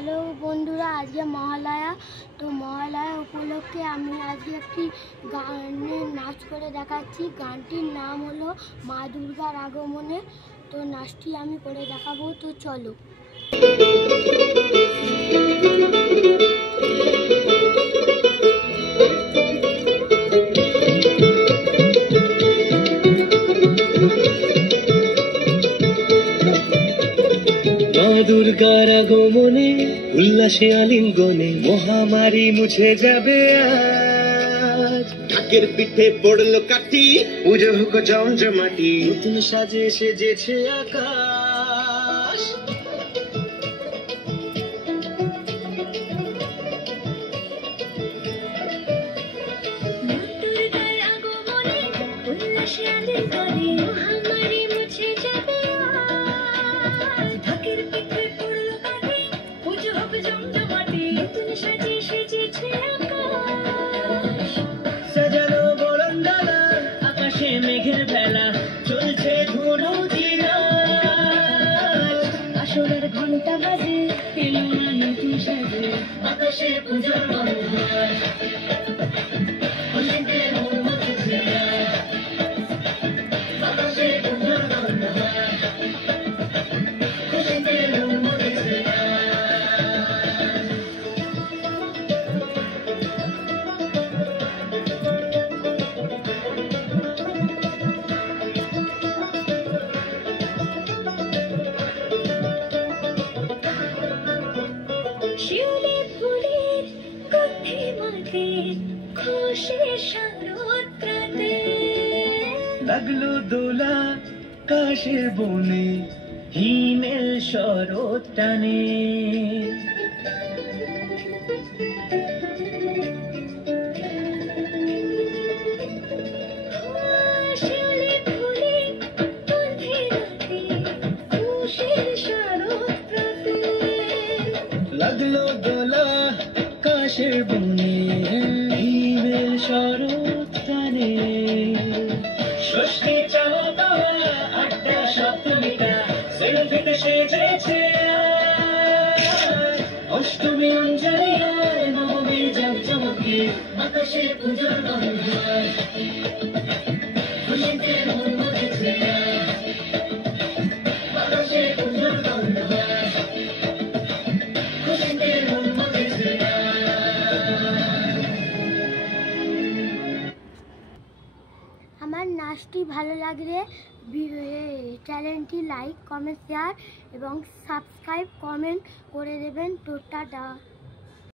Hello বন্ধুরা, আজকে মহালয়া। তো মহালয়া উপলক্ষে আমি আজকে একটি গানের নাচ করে দেখাচ্ছি। গানটির নাম হলো মা দুর্গার আগমনে। তো নাচটি আমি করে দেখাবো, তো চলো। দুর্গার আগমনে উল্লাসে আলিঙ্গনে মহামারী মুছে যাবে আজ। ঢাকের পিঠে পড়লো কাঠি, পুজো হোক জমজমাটি, নতুন সাজে সেজেছে আকাশ। দুর্গার আগমনে উল্লাসে আলিঙ্গনে মহামারী মুছে যাবে আজ। ঢাকের পিঠে পড়লো কাঠি, পুজো হোক জমজমাটি, নতুন সাজে সেজেছে আকাশ। সাজানো বরণডালা, আকাশে মেঘের ভেলা, চলছে ধুনুচি নাচ। আসরের ঘন্টা বাজে, এলো না নতুন সাজে, আকাশে পূজার মনোহার, খুশিতে মন মতেছে আজ। আকাশে পূজার মনোহার, খুশিতে মন মতেছে আজ। শিউলি ফুলের গন্ধে মাখে খুশির শারদরাতে। লাগলো দোলা কাশের বনে, হিমেল শরৎ টানে। শিউলি ফুলের গন্ধে মাখে খুশির শারদরাতে। লাগলো দোলা কাশের বনে, হিমেল শরৎ টানে। ষষ্ঠী চাওয়া পাওয়া আড্ডা সপ্তমীটা সেলফিতে সেজেছে আজ। অষ্টমী অঞ্জলি আর নবমী জাঁকজমকে, আকাশে পূজার মনোহার, খুশিতে মন মতেছে আজ। আকাশে পূজার মনোহার, খুশিতে মন মতেছে আজ। আমার নাচটি ভালো লাগলে চ্যানেলটি লাইক, কমেন্ট, শেয়ার এবং সাবস্ক্রাইব করে দেবেন। তো টাটা।